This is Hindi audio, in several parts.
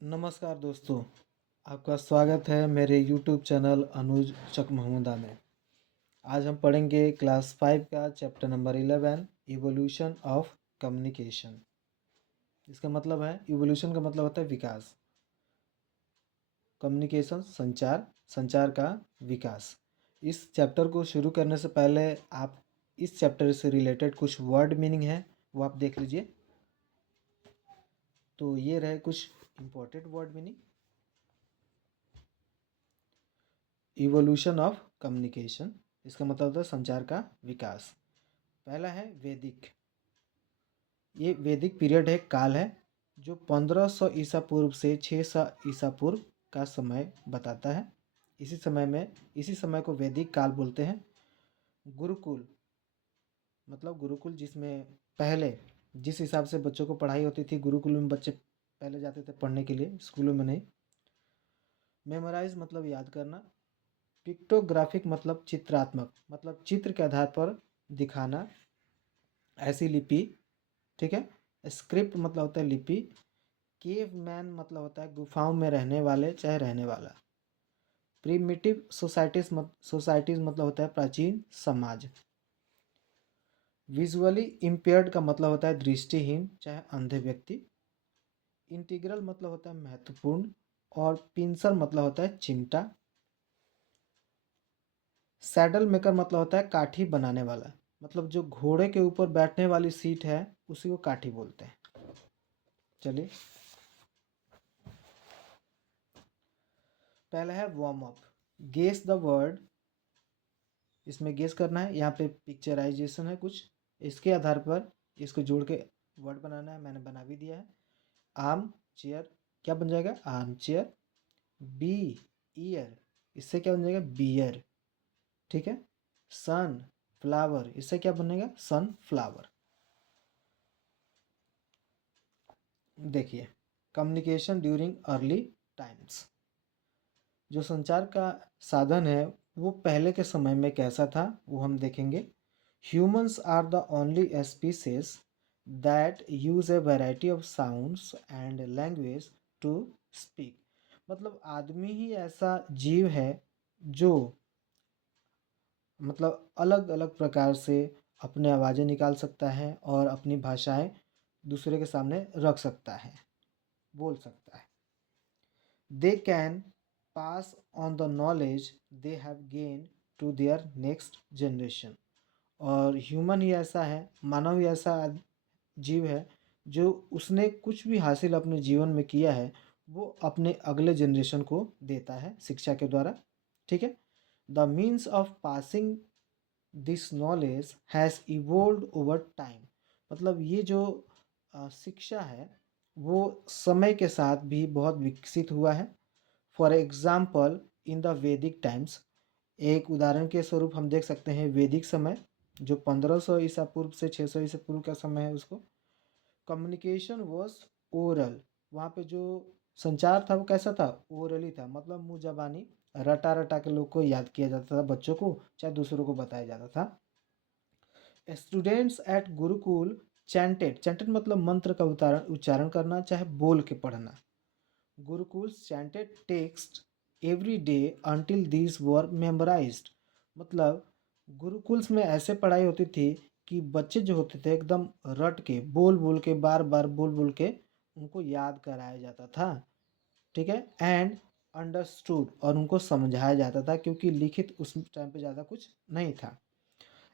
नमस्कार दोस्तों, आपका स्वागत है मेरे YouTube चैनल अनुज चक महमूदा में। आज हम पढ़ेंगे क्लास 5 का chapter number 11 evolution of communication. इसका मतलब है इवोल्यूशन का मतलब होता है विकास, कम्युनिकेशन संचार, संचार का विकास। इस चैप्टर को शुरू करने से पहले आप इस चैप्टर से रिलेटेड कुछ वर्ड मीनिंग है वो आप देख लीजिए। तो ये रहे कुछ important word meaning. Evolution of communication, इसका मतलब होता है संचार का विकास। पहला है वैदिक। ये वैदिक पीरियड है, काल है, जो 1500 ईसा पूर्व से 600 ईसा पूर्व का समय बताता है। इसी समय को वैदिक काल बोलते हैं। गुरुकुल मतलब गुरुकुल, जिसमें पहले जिस हिसाब से बच्चों को पढ़ाई होती थी, गुरुकुल में बच्चे पहले जाते थे पढ़ने के लिए, स्कूलों में नहीं। मेमोराइज मतलब याद करना। पिक्टोग्राफिक मतलब चित्रात्मक, मतलब चित्र के आधार पर दिखाना, ऐसी लिपि। ठीक है। स्क्रिप्ट मतलब होता है लिपि। केव मैन मतलब होता है गुफाओं में रहने वाले चाहे रहने वाला। प्रिमिटिव सोसाइटीज मतलब होता है प्राचीन समाज। विजुअली इम्पेयर्ड का मतलब होता है दृष्टिहीन चाहे अंधे व्यक्ति। इंटीग्रल मतलब होता है महत्वपूर्ण। और पिंसर मतलब होता है चिमटा। सैडल मेकर मतलब होता है काठी बनाने वाला, मतलब जो घोड़े के ऊपर बैठने वाली सीट है उसी को काठी बोलते हैं। चलिए, पहला है warm up. Guess the word, इसमें गेस करना है। यहाँ पे पिक्चराइजेशन है कुछ, इसके आधार पर इसको जोड़ के वर्ड बनाना है। मैंने बना भी दिया है। आर्म चेयर, क्या बन जाएगा? Arm chair. बी ईयर, इससे क्या बन जाएगा? बियर। ठीक है। सन फ्लावर, इससे क्या बनेगा? सन फ्लावर। देखिए, कम्युनिकेशन ड्यूरिंग अर्ली टाइम्स, जो संचार का साधन है वो पहले के समय में कैसा था वो हम देखेंगे। Humans are the only species that use a variety of sounds and language to speak. मतलब आदमी ही ऐसा जीव है जो मतलब अलग अलग प्रकार से अपने आवाज़ें निकाल सकता है और अपनी भाषाएं दूसरे के सामने रख सकता है, बोल सकता है। They can pass on the knowledge they have gained to their next generation। और ह्यूमन ही ऐसा है, मानव ही ऐसा जीव है जो उसने कुछ भी हासिल अपने जीवन में किया है वो अपने अगले जनरेशन को देता है शिक्षा के द्वारा। ठीक है। The means of passing this knowledge has evolve over time. मतलब ये जो शिक्षा है वो समय के साथ भी बहुत विकसित हुआ है। फॉर एग्जाम्पल इन द वैदिक टाइम्स, एक उदाहरण के स्वरूप हम देख सकते हैं वैदिक समय, जो 1500 ईसा पूर्व से 600 ईसा पूर्व का समय है उसको। कम्युनिकेशन वॉज ओरल, वहाँ पे जो संचार था वो कैसा था? ओरली था, मतलब मुँह जबानी, रटा रटा के लोग को याद किया जाता था, बच्चों को चाहे दूसरों को बताया जाता था। Students at gurukul chanted, chanted मतलब मंत्र का उच्चारण करना चाहे बोल के पढ़ना। Gurukuls chanted text every day until these were memorized। मतलब गुरुकुल्स में ऐसे पढ़ाई होती थी कि बच्चे जो होते थे एकदम रट के बोल बोल के बार बार बोल बोल के उनको याद कराया जाता था। ठीक है। एंड अंडरस्टूड, और उनको समझाया जाता था क्योंकि लिखित उस टाइम पे ज़्यादा कुछ नहीं था।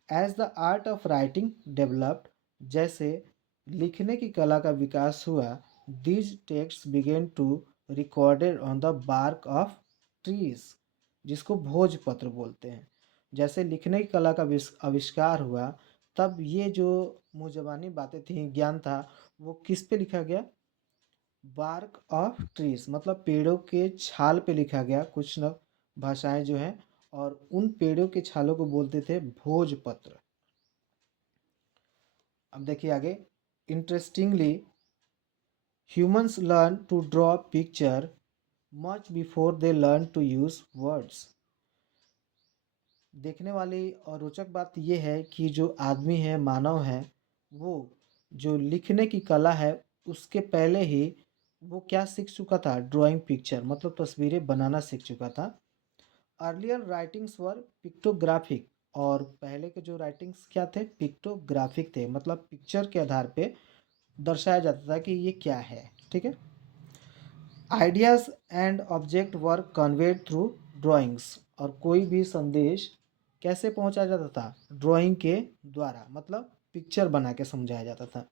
As the art of writing developed, जैसे लिखने की कला का विकास हुआ, these text began to recorded on the bark of trees, जिसको भोजपत्र बोलते हैं। जैसे लिखने की कला का आविष्कार हुआ तब ये जो मुँह बातें थी, ज्ञान था, वो किस पे लिखा गया? बार्क ऑफ ट्रीज, मतलब पेड़ों के छाल पे लिखा गया कुछ न भाषाएं जो हैं, और उन पेड़ों के छालों को बोलते थे भोजपत्र। अब देखिए आगे। Interestingly humans learn to draw picture much before they learn to use words. देखने वाली और रोचक बात यह है कि जो आदमी है, मानव है, वो जो लिखने की कला है उसके पहले ही वो क्या सीख चुका था? ड्राइंग पिक्चर, मतलब तस्वीरें बनाना सीख चुका था। अर्लियर राइटिंग्स वर पिक्टोग्राफिक, और पहले के जो राइटिंग्स क्या थे? पिक्टोग्राफिक थे, मतलब पिक्चर के आधार पे दर्शाया जाता था कि ये क्या है। ठीक है। Ideas and object were conveyed through drawings, और कोई भी संदेश कैसे पहुंचाया जाता था? ड्राइंग के द्वारा, मतलब पिक्चर बना के समझाया जाता था।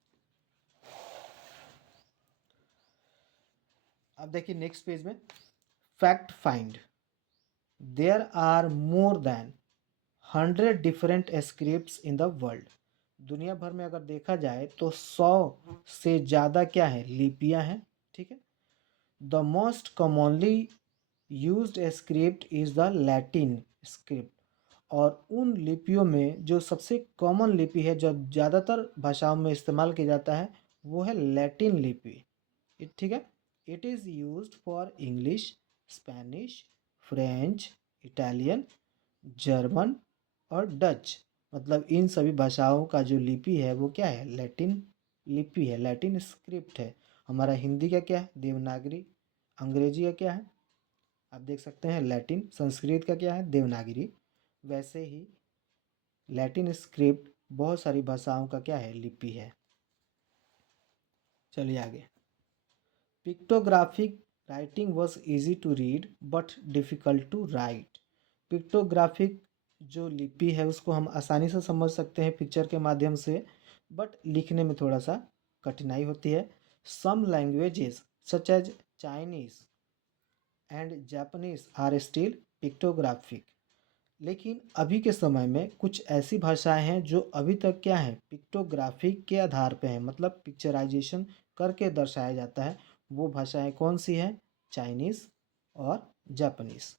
अब देखिए नेक्स्ट पेज में, fact find. There are more than 100 different scripts in the world. दुनिया भर में अगर देखा जाए तो 100 से ज़्यादा क्या है? लिपियां हैं। ठीक है। The most commonly used script is the Latin script, और उन लिपियों में जो सबसे कॉमन लिपि है, जो ज़्यादातर भाषाओं में इस्तेमाल किया जाता है, वो है लैटिन लिपि। ठीक है। It is used for English, Spanish, French, Italian, German और डच। मतलब इन सभी भाषाओं का जो लिपि है वो क्या है? लैटिन लिपि है, लैटिन स्क्रिप्ट है। हमारा हिंदी का क्या है? देवनागरी। अंग्रेजी का क्या है? आप देख सकते हैं लैटिन। संस्कृत का क्या है? देवनागरी। वैसे ही लैटिन स्क्रिप्ट बहुत सारी भाषाओं का क्या है? लिपि है। चलिए आगे। Pictographic writing was easy to read but difficult to write. Pictographic जो लिपि है उसको हम आसानी से समझ सकते हैं पिक्चर के माध्यम से, बट लिखने में थोड़ा सा कठिनाई होती है। Some languages such as Chinese and Japanese are still pictographic. लेकिन अभी के समय में कुछ ऐसी भाषाएं हैं जो अभी तक क्या है? पिक्टोग्राफिक के आधार पे हैं, मतलब पिक्चराइजेशन करके दर्शाया जाता है। वो भाषाएं कौन सी हैं? चाइनीज़ और Japanese.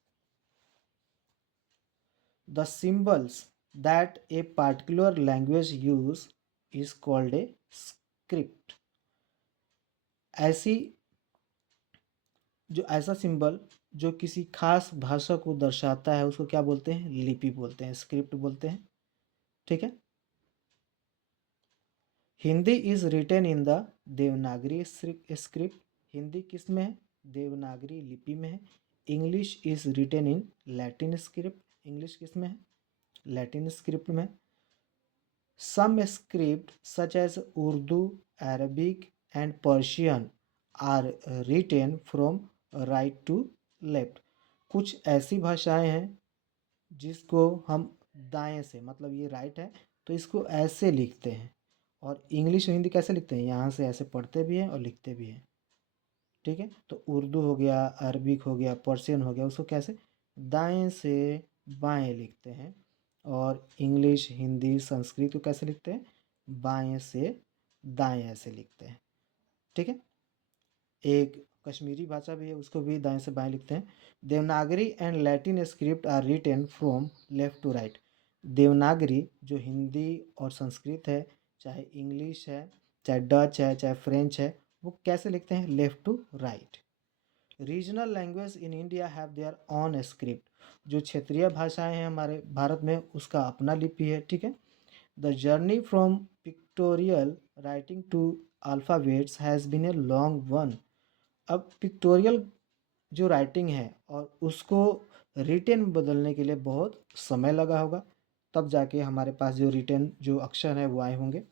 The symbols that a particular language use is called a script. ऐसी जो ऐसा सिंबल जो किसी खास भाषा को दर्शाता है उसको क्या बोलते हैं? लिपि बोलते हैं, स्क्रिप्ट बोलते हैं। ठीक है। Hindi is written in the Devanagari script. Hindi किस में है? देवनागरी लिपि में है। English is written in Latin script. इंग्लिश किस में है? लैटिन स्क्रिप्ट में। Some script such as Urdu, Arabic and Persian are written from right to left. कुछ ऐसी भाषाएं हैं जिसको हम दाएं से, मतलब ये राइट है तो इसको ऐसे लिखते हैं। और इंग्लिश और हिंदी कैसे लिखते हैं? यहाँ से ऐसे पढ़ते भी हैं और लिखते भी हैं। ठीक है। तो उर्दू हो गया, अरबिक हो गया, पर्शियन हो गया, उसको कैसे? दाएं से बाएं लिखते हैं। और इंग्लिश, हिंदी, संस्कृत को कैसे लिखते हैं? बाएं से दाएं ऐसे लिखते हैं। ठीक है। एक कश्मीरी भाषा भी है, उसको भी दाएं से बाएं लिखते हैं। Devanagari and Latin script are written from left to right. Devanagari जो हिंदी और संस्कृत है, चाहे इंग्लिश है, चाहे डच है, चाहे फ्रेंच है, वो कैसे लिखते हैं? Left to right. Regional language in India have their own script. जो क्षेत्रीय भाषाएं हैं हमारे भारत में, उसका अपना लिपि है। ठीक है। The journey from pictorial writing to alphabets has been a long one. अब पिक्टोरियल जो राइटिंग है और उसको रिटेन में बदलने के लिए बहुत समय लगा होगा, तब जाके हमारे पास जो रिटेन जो अक्षर है वो आए होंगे।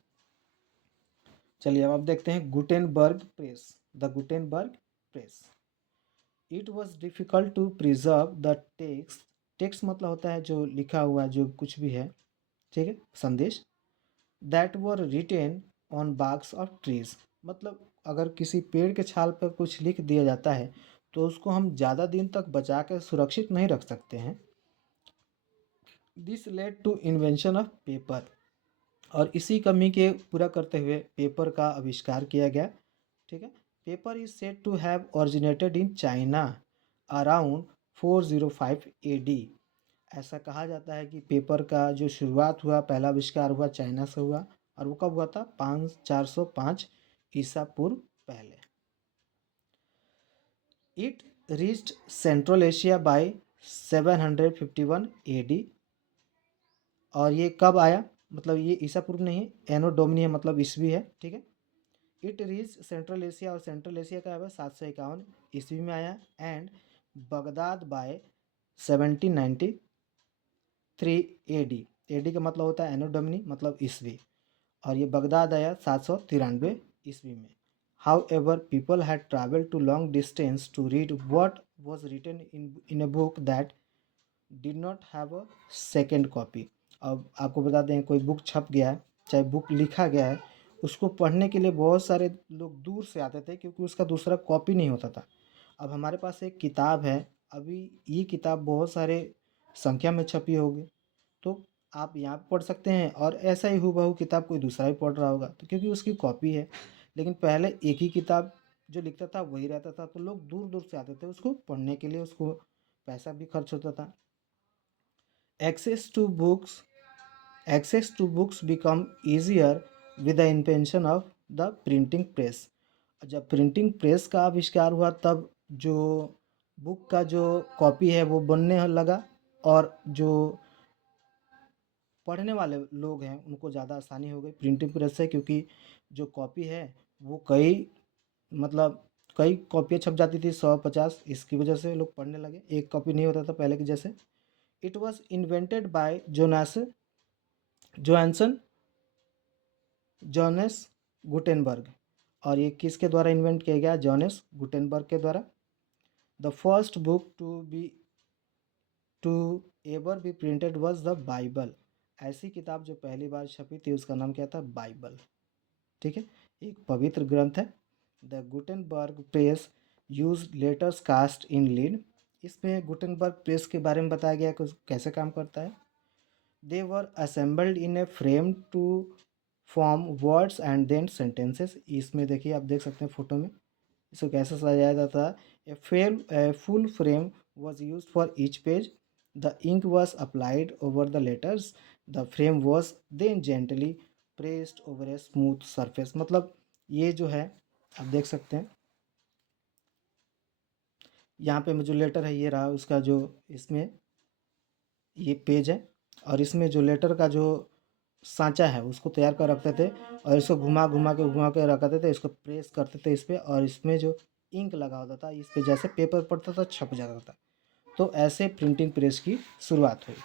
चलिए अब आप देखते हैं Gutenberg press. The Gutenberg press. It was difficult to preserve the text. Text मतलब होता है जो लिखा हुआ जो कुछ भी है। ठीक है, संदेश। That were written on barks of trees. मतलब अगर किसी पेड़ के छाल पर कुछ लिख दिया जाता है तो उसको हम ज़्यादा दिन तक बचा कर सुरक्षित नहीं रख सकते हैं। This led to invention of paper. और इसी कमी के पूरा करते हुए पेपर का आविष्कार किया गया। ठीक है। Paper is said to have originated in China around 405 AD। ऐसा कहा जाता है कि पेपर का जो शुरुआत हुआ, पहला आविष्कार हुआ चाइना से हुआ। और वो कब हुआ था? 405 ईसा पूर्व पहले। It reached Central Asia by 751 AD। और ये कब आया? मतलब ये ईसा पूर्व नहीं है, एनो डोमिनी है, मतलब ईस्वी है। ठीक है। इट रीच सेंट्रल एशिया, और सेंट्रल एशिया का है 751 ईस्वी में आया, and Baghdad by 1793 AD. AD का मतलब होता है एनो डोमिनी, मतलब ईस्वी, और ये बगदाद आया 793 ईस्वी में। However people had travel to long distance to read what was written in a book that did not have a second copy. अब आपको बता दें, कोई बुक छप गया है, चाहे बुक लिखा गया है, उसको पढ़ने के लिए बहुत सारे लोग दूर से आते थे, क्योंकि उसका दूसरा कॉपी नहीं होता था। अब हमारे पास एक किताब है, अभी ये किताब बहुत सारे संख्या में छपी होगी, तो आप यहाँ पे पढ़ सकते हैं, और ऐसा ही हूबहू किताब कोई दूसरा भी पढ़ रहा होगा, तो क्योंकि उसकी कॉपी है। लेकिन पहले एक ही किताब जो लिखता था वही रहता था, तो लोग दूर दूर से आते थे उसको पढ़ने के लिए, उसको पैसा भी खर्च होता था। Access to books Access to books become easier with the invention of the printing press। जब प्रिंटिंग प्रेस का आविष्कार हुआ, तब जो बुक का जो कॉपी है वो बनने लगा, और जो पढ़ने वाले लोग हैं उनको ज़्यादा आसानी हो गई प्रिंटिंग प्रेस से, क्योंकि जो कॉपी है वो मतलब कई कॉपियाँ छप जाती थी, 100-50, इसकी वजह से लोग पढ़ने लगे, एक कॉपी नहीं होता था पहले के जैसे। It was invented by Johanson Johannes Gutenberg, और ये किसके द्वारा इन्वेंट किया गया? जॉनेस गुटेनबर्ग के द्वारा। The first book to ever be printed was the Bible. ऐसी किताब जो पहली बार छपी थी उसका नाम क्या था? बाइबल। ठीक है, एक पवित्र ग्रंथ है। The Gutenberg press use letters cast in lead. इसमें गुटेनबर्ग प्रेस के बारे में बताया गया कि कैसे काम करता है। They were assembled in a frame to form words and then sentences. इसमें देखिए, आप देख सकते हैं फोटो में इसको कैसे सजाया जाता है। A full frame was use for each page. The ink was applied over the letters. The frame was then gently pressed over a smooth surface. मतलब ये जो है, आप देख सकते हैं यहाँ पे जो लेटर है ये रहा, उसका जो इसमें ये पेज है, और इसमें जो लेटर का जो सांचा है उसको तैयार कर रखते थे, और इसको घुमा के रखते थे, इसको प्रेस करते थे इस पे, और इसमें जो इंक लगा होता था इस पे, जैसे पेपर पड़ता था छप जाता था। तो ऐसे प्रिंटिंग प्रेस की शुरुआत हुई।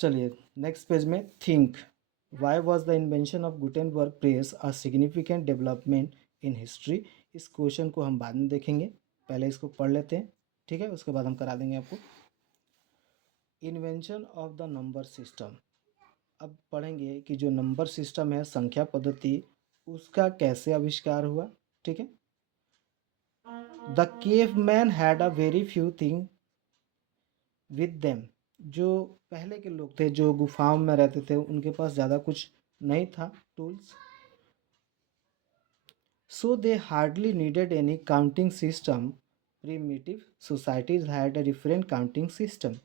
चलिए नेक्स्ट पेज में, think why was the invention of Gutenberg press a significant development in history. इस क्वेश्चन को हम बाद में देखेंगे, पहले इसको पढ़ लेते हैं, ठीक है, उसके बाद हम करा देंगे आपको। Invention of the number system. अब पढ़ेंगे कि जो नंबर सिस्टम है, संख्या पद्धति, उसका कैसे आविष्कार हुआ। ठीक है। The cave man had a very few thing with them. जो पहले के लोग थे जो गुफाओं में रहते थे, उनके पास ज़्यादा कुछ नहीं था tools. So they hardly needed any counting system. Primitive societies had a different counting system.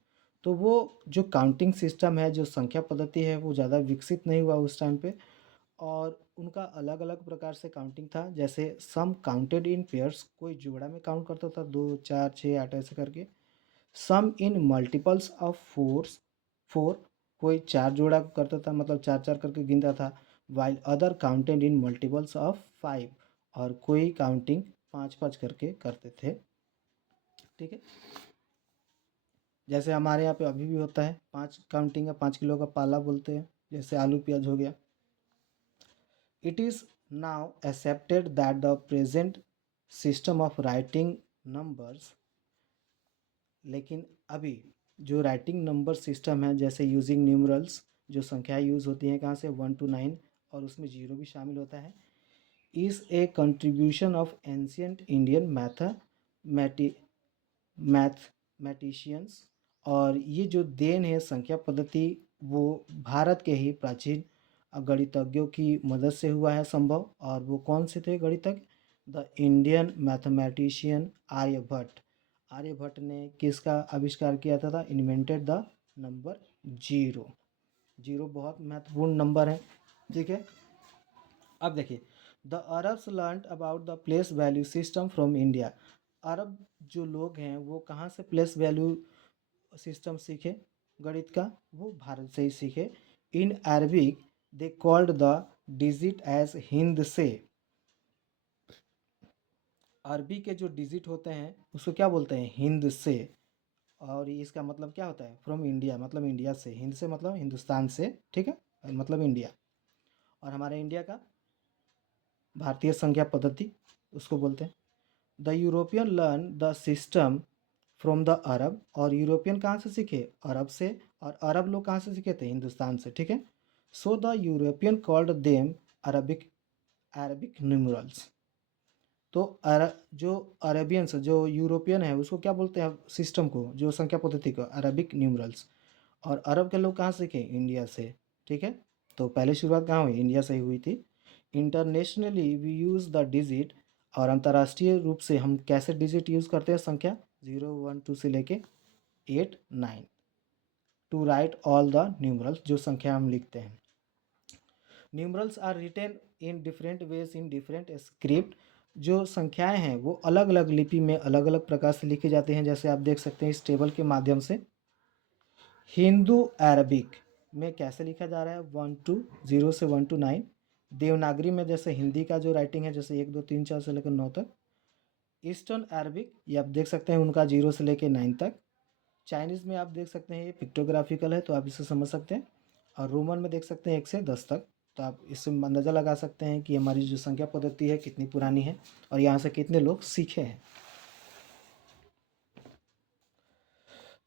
तो वो जो काउंटिंग सिस्टम है, जो संख्या पद्धति है, वो ज़्यादा विकसित नहीं हुआ उस टाइम पे, और उनका अलग अलग प्रकार से काउंटिंग था। जैसे सम काउंटेड इन पेयर्स, कोई जोड़ा में काउंट करता था, 2, 4, 6, 8 ऐसे करके। सम इन मल्टीपल्स ऑफ फोर, कोई चार जोड़ा करता था, मतलब चार चार करके गिनता था। While other counted in multiples of 5, और कोई काउंटिंग 5 5 करके करते थे। ठीक है, जैसे हमारे यहाँ पे अभी भी होता है 5 काउंटिंग का, 5 किलो का पाला बोलते हैं, जैसे आलू प्याज हो गया। It is now accepted that the present system of writing numbers, लेकिन अभी जो राइटिंग नंबर सिस्टम है, जैसे यूजिंग न्यूमरल्स, जो संख्याएं यूज़ होती हैं कहाँ से, 1 to 9, और उसमें जीरो भी शामिल होता है, is a contribution of ancient Indian mathematicians. और ये जो देन है संख्या पद्धति, वो भारत के ही प्राचीन गणितज्ञों की मदद से हुआ है संभव। और वो कौन से थे गणितज्ञ? The Indian mathematician Aryabhatta. Aryabhatta ने किसका आविष्कार किया था? Invented the number zero. Zero बहुत महत्वपूर्ण नंबर है। ठीक है, अब देखिए, the Arabs learn about the place value system from India. अरब जो लोग हैं वो कहाँ से प्लेस वैल्यू सिस्टम सीखे गणित का? वो भारत से ही सीखे। In Arabic they called the digit as Hind से। अरबी के जो डिजिट होते हैं उसको क्या बोलते हैं? हिंद से। और इसका मतलब क्या होता है? फ्रॉम इंडिया, मतलब इंडिया से। हिंद से मतलब हिंदुस्तान से, ठीक है, मतलब इंडिया। और हमारे इंडिया का भारतीय संख्या पद्धति उसको बोलते हैं। The European learn the system from the Arab. और यूरोपियन कहाँ से सीखे? अरब से। और अरब लोग कहाँ से सीखे थे? हिंदुस्तान से, ठीक है। So the European called them Arabic, Arabic numerals. तो जो अरेबियंस, जो यूरोपियन है, उसको क्या बोलते हैं सिस्टम को, जो संख्या पद्धति को? Arabic numerals. और अरब के लोग कहाँ सीखे? इंडिया से, ठीक है। तो पहले शुरुआत कहाँ हुई? इंडिया से ही हुई थी। Internationally we use the digit. और अंतर्राष्ट्रीय रूप से हम कैसे डिजिट यूज़ करते हैं? संख्या 0 1 2 से लेके 8 9 to write all the numerals, जो संख्या हम लिखते हैं। Numerals are written in different ways in different script. जो संख्याएं हैं वो अलग अलग लिपि में अलग अलग प्रकार से लिखे जाते हैं। जैसे आप देख सकते हैं इस टेबल के माध्यम से। हिंदू अरबिक में कैसे लिखा जा रहा है? 1 2 0 से 1 to 9। देवनागरी में जैसे हिंदी का जो राइटिंग है, जैसे 1 2 3 4 से लेकर 9 तक। ईस्टर्न अरबिक ये आप देख सकते हैं उनका 0 से लेकर 9 तक। चाइनीज़ में आप देख सकते हैं ये पिक्टोग्राफिकल है, तो आप इसे समझ सकते हैं। और रोमन में देख सकते हैं 1 से 10 तक। तो आप इससे अंदाज़ा लगा सकते हैं कि हमारी जो संख्या पद्धति है कितनी पुरानी है और यहाँ से कितने लोग सीखे हैं।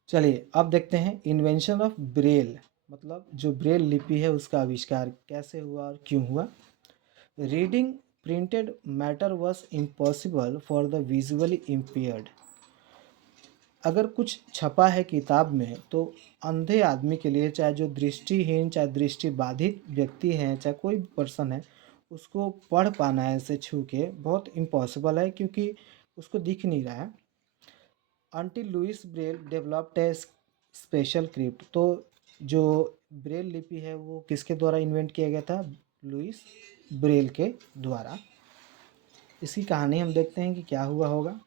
चलिए अब देखते हैं इन्वेंशन ऑफ ब्रेल, मतलब जो ब्रेल लिपि है उसका आविष्कार कैसे हुआ और क्यों हुआ। Reading printed matter was impossible for the visually impaired. अगर कुछ छपा है किताब में तो अंधे आदमी के लिए, चाहे जो दृष्टिहीन, चाहे दृष्टिबाधित व्यक्ति हैं, चाहे कोई पर्सन है, उसको पढ़ पाना ऐसे छू के बहुत इम्पॉसिबल है, क्योंकि उसको दिख नहीं रहा है। Until Louis Braille developed a special script. तो जो ब्रेल लिपि है वो किसके द्वारा इन्वेंट किया गया था? लुइस ब्रेल के द्वारा। इसकी कहानी हम देखते हैं कि क्या हुआ होगा।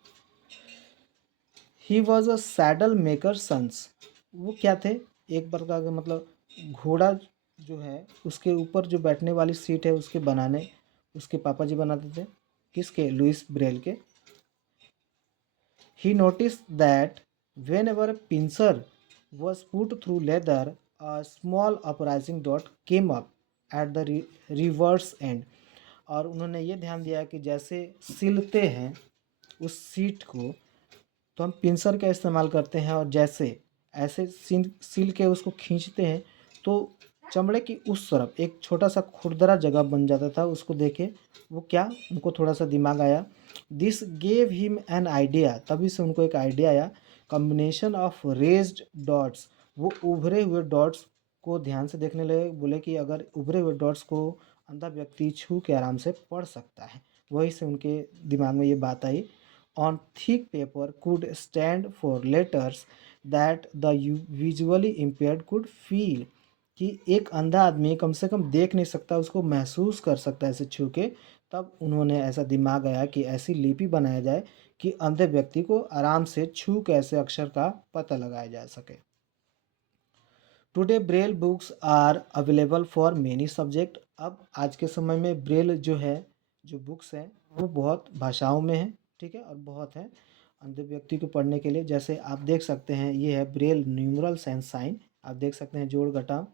He was a saddle maker sons. वो क्या थे? एक प्रकार का, मतलब घोड़ा जो है उसके ऊपर जो बैठने वाली सीट है उसके बनाने उसके पापा जी बनाते थे। किसके? लुइस ब्रेल के। He noticed that whenever a pincer was put through leather, a small uprising dot came up at the reverse end। और उन्होंने ये ध्यान दिया कि जैसे सिलते हैं उस सीट को, तो हम पिंसर का इस्तेमाल करते हैं, और जैसे ऐसे सिल के उसको खींचते हैं तो चमड़े की उस तरफ एक छोटा सा खुरदरा जगह बन जाता था। उसको देखे वो क्या, उनको थोड़ा सा दिमाग आया। This gave him an idea. तभी से उनको एक आइडिया आया। Combination of raised dots. वो उभरे हुए डॉट्स को ध्यान से देखने लगे। बोले कि अगर उभरे हुए डॉट्स को अंधा व्यक्ति छू के आराम से पढ़ सकता है। वहीं से उनके दिमाग में ये बात आई। on thick paper could stand for letters that the visually impaired could feel। कि एक अंधा आदमी कम से कम देख नहीं सकता, उसको महसूस कर सकता है ऐसे छू के। तब उन्होंने ऐसा दिमाग आया कि ऐसी लिपि बनाया जाए कि अंधे व्यक्ति को आराम से छू के ऐसे अक्षर का पता लगाया जा सके। Today Braille books are available for many subject. अब आज के समय में ब्रेल जो है, जो बुक्स हैं वो बहुत भाषाओं में है, ठीक है, और बहुत है अंधे व्यक्ति को पढ़ने के लिए। जैसे आप देख सकते हैं ये है ब्रेल न्यूमरल्स एंड साइन। आप देख सकते हैं जोड़ घटाव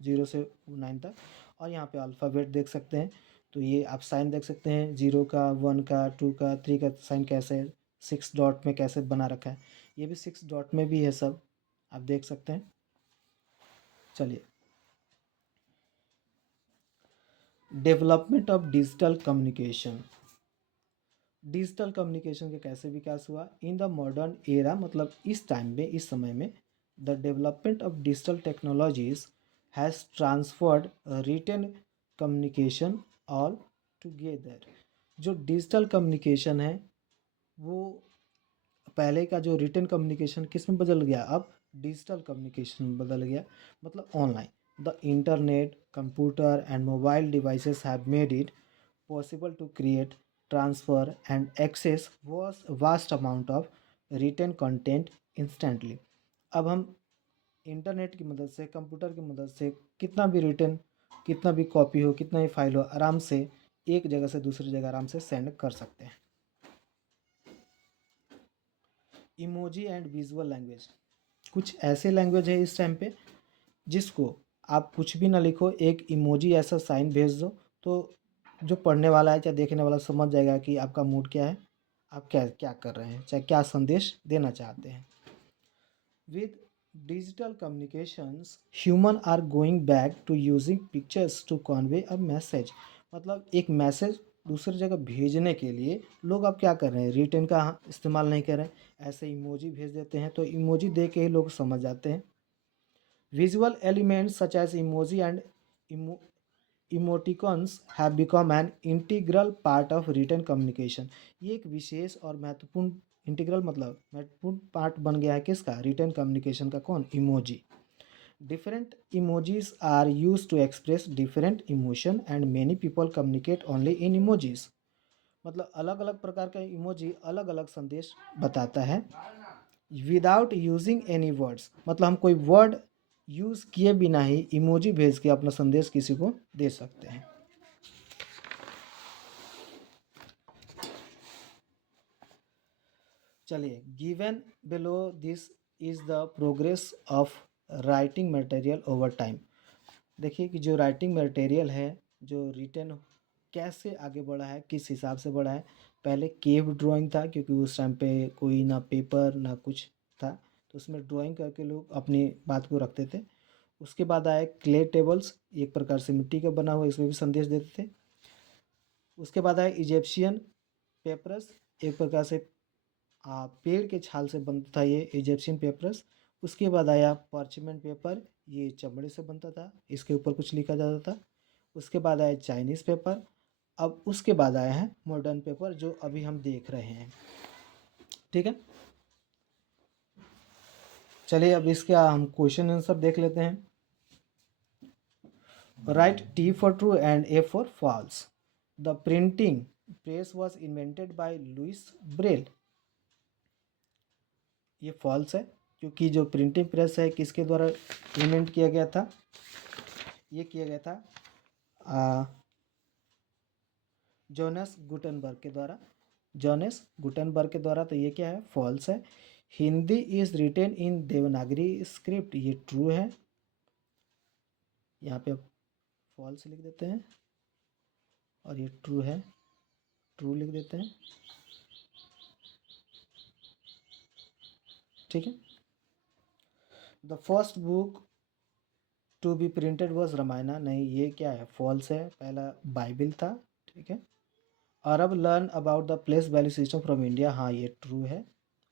0 से 9 तक। और यहाँ पे अल्फ़ाबेट देख सकते हैं। तो ये आप साइन देख सकते हैं, 0 का, 1 का, 2 का, 3 का साइन कैसे है, 6 डॉट में कैसे बना रखा है। ये भी 6 डॉट में भी है सब, आप देख सकते हैं। चलिए, development of digital communication. Digital communication का कैसे विकास हुआ? इन द मॉडर्न एरा, मतलब इस टाइम में, इस समय में, the development of digital technologies has transferred written communication altogether. जो डिजिटल कम्युनिकेशन है वो पहले का जो रिटन कम्युनिकेशन किस में बदल गया, अब डिजिटल कम्युनिकेशन में बदल गया, मतलब online. The internet, computer and mobile devices have made it possible to create, transfer and access was vast amount of written content instantly। अब हम इंटरनेट की मदद से, कंप्यूटर की मदद से कितना भी रिटर्न, कितना भी कॉपी हो, कितना भी फाइल हो, आराम से एक जगह से दूसरी जगह आराम से सेंड कर सकते हैं। इमोजी एंड विजुअल लैंग्वेज, कुछ ऐसे लैंग्वेज है इस टाइम पे जिसको आप कुछ भी ना लिखो, एक इमोजी ऐसा साइन भेज दो तो जो पढ़ने वाला है या देखने वाला समझ जाएगा कि आपका मूड क्या है, आप क्या क्या कर रहे हैं, चाहे क्या संदेश देना चाहते हैं। With digital communications human are going back to using pictures to convey a message, मतलब एक मैसेज दूसरी जगह भेजने के लिए लोग अब क्या कर रहे हैं, रिटर्न का इस्तेमाल नहीं कर रहे हैं, ऐसे इमोजी भेज देते हैं, तो इमोजी दे के ही लोग समझ जाते हैं। Visual elements such as emoji and emo- emoticons have become an integral part of written communication। ये एक विशेष और महत्वपूर्ण, इंटीग्रल मतलब महत्वपूर्ण पार्ट बन गया है किसका, रिटर्न कम्युनिकेशन का। कौन, emoji. Different emojis are used to express different emotion and many people communicate only in emojis। मतलब अलग अलग प्रकार का इमोजी अलग अलग संदेश बताता है। विदाउट यूजिंग एनी वर्ड्स, मतलब हम कोई वर्ड यूज़ किए बिना ही इमोजी भेज के अपना संदेश किसी को दे सकते हैं। चलिए, given below this is the progress of writing material over time. देखिए कि जो राइटिंग मटेरियल है, जो रिटन कैसे आगे बढ़ा है, किस हिसाब से बढ़ा है। पहले केव ड्राइंग था, क्योंकि उस टाइम पे कोई ना पेपर ना कुछ था, तो उसमें ड्राइंग करके लोग अपनी बात को रखते थे। उसके बाद आए क्ले टेबल्स, एक प्रकार से मिट्टी का बना हुआ, इसमें भी संदेश देते थे। उसके बाद आए इजिप्शियन पेपर्स, एक प्रकार से पेड़ के छाल से बनता था ये इजिप्शियन पेपर्स। उसके बाद आया पार्चमेंट पेपर, ये चमड़े से बनता था, इसके ऊपर कुछ लिखा जाता था। उसके बाद आया चाइनीज़ पेपर। अब उसके बाद आया है मॉडर्न पेपर, जो अभी हम देख रहे हैं। ठीक है, चलिए अब इसका हम क्वेश्चन आंसर देख लेते हैं। Right T for true and A for false। The printing press was invented by Louis Braille। ये फॉल्स है, क्योंकि जो प्रिंटिंग प्रेस है किसके द्वारा इन्वेंट किया गया था, ये किया गया था जोनस गुटेनबर्ग के द्वारा, जोनस गुटेनबर्ग के द्वारा। तो ये क्या है, फॉल्स है। Hindi is written in Devanagari script, ये ट्रू है। यहाँ पे फॉल्स लिख देते हैं और ये ट्रू है, ट्रू लिख देते हैं। ठीक है। The first book to be printed was Ramayana, नहीं ये क्या है, फॉल्स है, पहला बाइबिल था। ठीक है। Arab learn about the place value system from India, हाँ ये ट्रू है।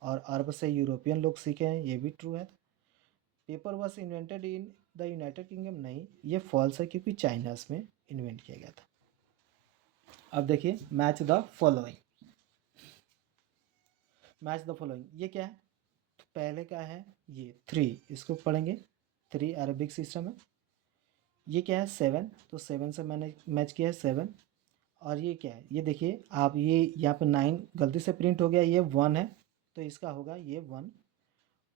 और अरब से यूरोपियन लोग सीखे हैं, ये भी ट्रू है। Paper was invented in the United kingdom, नहीं ये फॉल्स है, क्योंकि चाइना में इन्वेंट किया गया था। अब देखिए, match the following, match the following ये क्या है, तो पहले का है ये 3, इसको पढ़ेंगे। 3 अरबिक सिस्टम है। ये क्या है 7, तो 7 से मैंने मैच किया है 7। और ये क्या है, ये देखिए आप, ये यहाँ पे 9 गलती से प्रिंट हो गया, ये 1 है, तो इसका होगा ये 1।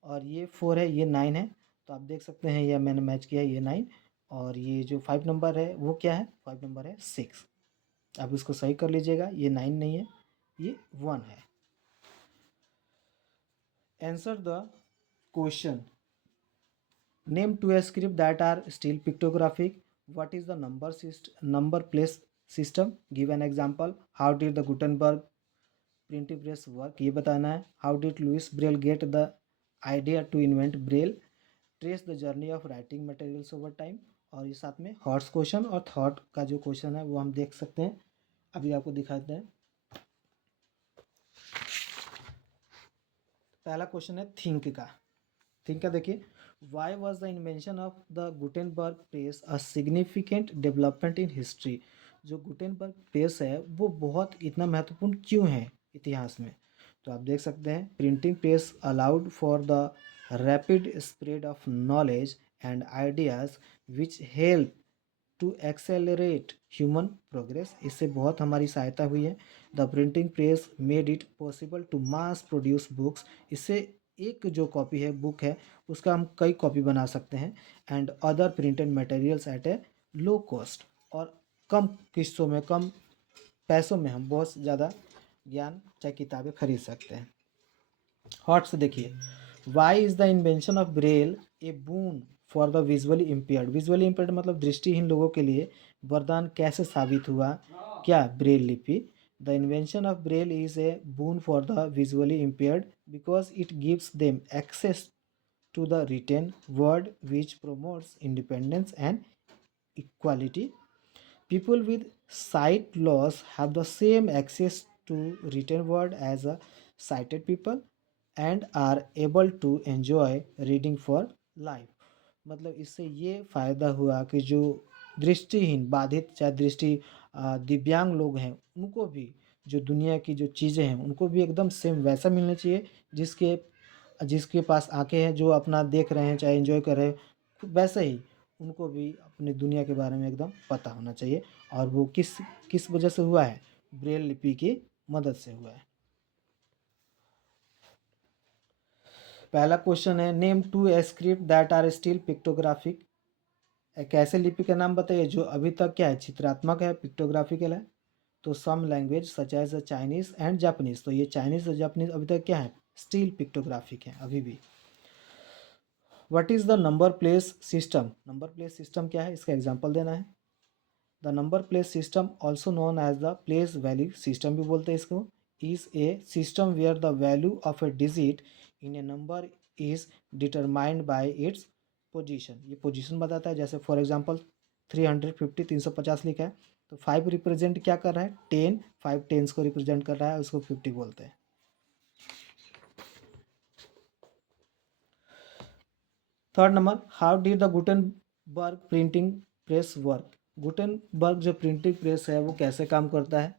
और ये 4 है, ये 9 है, तो आप देख सकते हैं ये मैंने मैच किया है, ये 9। और ये जो 5 नंबर है वो क्या है, 5 नंबर है 6। आप इसको सही कर लीजिएगा, ये 9 नहीं है, ये 1 है। Answer the question, name two script that are still pictographic. What is the number place system, give an example. How did the Gutenberg printing press work, ये बताना है। How did Louis Braille get the idea to invent Braille. Trace the journey of writing materials over time. और ये साथ में हॉट्स क्वेश्चन और थॉट का जो क्वेश्चन है वो हम देख सकते हैं, अभी आपको दिखाते हैं। पहला क्वेश्चन है थिंक का। थिंक का देखिए, why was the invention of the Gutenberg press a significant development in history. जो गुटेनबर्ग प्रेस है वो बहुत इतना महत्वपूर्ण क्यों है इतिहास में, तो आप देख सकते हैं। Printing press allowed for the rapid spread of knowledge and ideas which help to accelerate human progress, इससे बहुत हमारी सहायता हुई है। The printing press made it possible to mass produce books, इससे एक जो कॉपी है बुक है उसका हम कई कॉपी बना सकते हैं। And other printed materials at a low cost, और कम किस्तों में, कम पैसों में हम बहुत ज़्यादा ज्ञान चाहे किताबें खरीद सकते हैं। हॉट से देखिए, why is the invention of Braille a boon for the visually impaired. Visually impaired मतलब दृष्टिहीन लोगों के लिए वरदान कैसे साबित हुआ, क्या, ब्रेल लिपि। The invention of Braille is a boon for the visually impaired because it gives them access to the written word which promotes independence and equality. People with sight loss have the same access to written word as a sighted people and are able to enjoy reading for life. मतलब इससे ये फ़ायदा हुआ कि जो दृष्टिहीन, बाधित चाहे दिव्यांग लोग हैं उनको भी जो दुनिया की जो चीज़ें हैं उनको भी एकदम सेम वैसा मिलना चाहिए जिसके जिसके पास आंखें हैं, जो अपना देख रहे हैं चाहे एंजॉय कर रहे हैं, वैसे ही उनको भी अपनी दुनिया के बारे में एकदम पता होना चाहिए। और वो किस किस वजह से हुआ है, ब्रेल लिपि की मदद से हुआ है। पहला क्वेश्चन है, name two script that are still pictographic. एक ऐसे लिपि का नाम बताइए जो अभी तक क्या है, चित्रात्मक है, पिक्टोग्राफिकल है। तो some language such as Chinese and Japanese, तो ये चाइनीज़ और जापानीज़ अभी तक क्या है, स्टिल पिक्टोग्राफिक है अभी भी। What is the number place system. Number place system क्या है, इसका एग्जांपल देना है। The number place system also known as the place value system भी बोलते हैं इसको, is a system where the value of a digit in a number is determined by its position. ये पोजीशन बताता है, जैसे फॉर एग्जांपल 350 350 लिखा है तो 5 रिप्रेजेंट क्या कर रहा है, 10, 5 टेंस को रिप्रेजेंट कर रहा है, उसको 50 बोलते हैं। Third number, how did the Gutenberg printing press work. Gutenberg जो प्रिंटिंग प्रेस है वो कैसे काम करता है।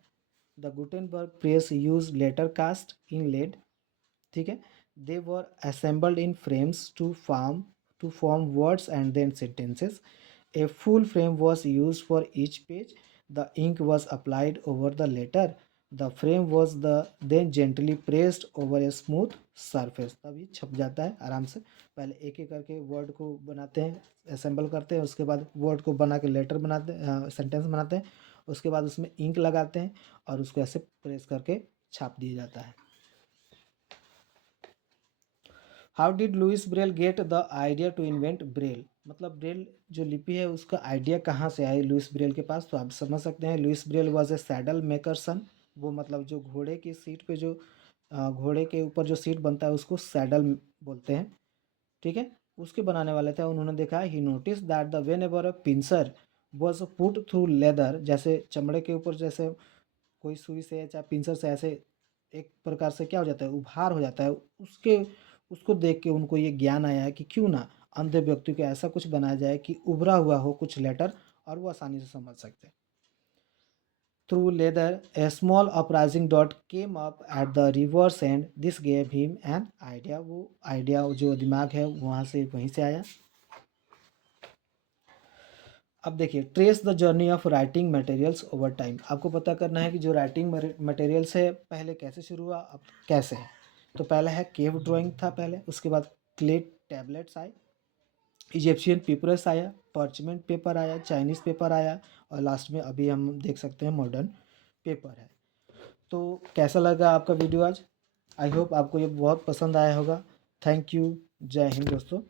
The Gutenberg press use letter cast in lead, ठीक है। They were assembled in frames to form words and then sentences. A full frame was use for each page. The ink was applied over the letter. The frame was the then gently pressed over a smooth surface, तब ये छप जाता है आराम से। पहले एक एक करके वर्ड को बनाते हैं, असेंबल करते हैं, उसके बाद वर्ड को बना के लेटर बनाते हैं, सेंटेंस बनाते हैं, उसके बाद उसमें इंक लगाते हैं और उसको ऐसे प्रेस करके छाप दिया जाता है। How did Louis Braille get the idea to invent Braille. मतलब ब्रेल जो लिपि है उसका आइडिया कहाँ से आई लुइस ब्रेल के पास, तो आप समझ सकते हैं Louis Braille was a saddle maker son. वो मतलब जो घोड़े की सीट पे जो घोड़े के ऊपर जो सीट बनता है उसको सैडल बोलते हैं, ठीक है। उसके बनाने वाले थे, उन्होंने देखा, he notice that the whenever a pincer was put through leather, जैसे चमड़े के ऊपर जैसे कोई सुई से चाहे पिंसर से ऐसे एक प्रकार से क्या हो जाता है, उभार हो जाता है, उसके उसको देख के उनको ये ज्ञान आया है कि क्यों ना अंधे व्यक्ति को ऐसा कुछ बनाया जाए कि उभरा हुआ हो कुछ लेटर और वो आसानी से समझ सकते हैं। Through leather A small uprising dot came up at the reverse and, this gave him an idea. वो आइडिया जो दिमाग है वहाँ से वहीं से आया। अब देखिए, trace the journey of writing materials over time. आपको पता करना है कि जो राइटिंग मटेरियल्स है पहले कैसे शुरू हुआ, अब कैसे है। तो पहला है केव ड्राइंग था पहले, उसके बाद क्ले टैबलेट्स आए, इजिप्शियन पेपर्स आया, पर्चमेंट पेपर आया, चाइनीज़ पेपर आया, और लास्ट में अभी हम देख सकते हैं मॉडर्न पेपर है। तो कैसा लगा आपका वीडियो आज, आई होप आपको ये बहुत पसंद आया होगा। थैंक यू, जय हिंद दोस्तों।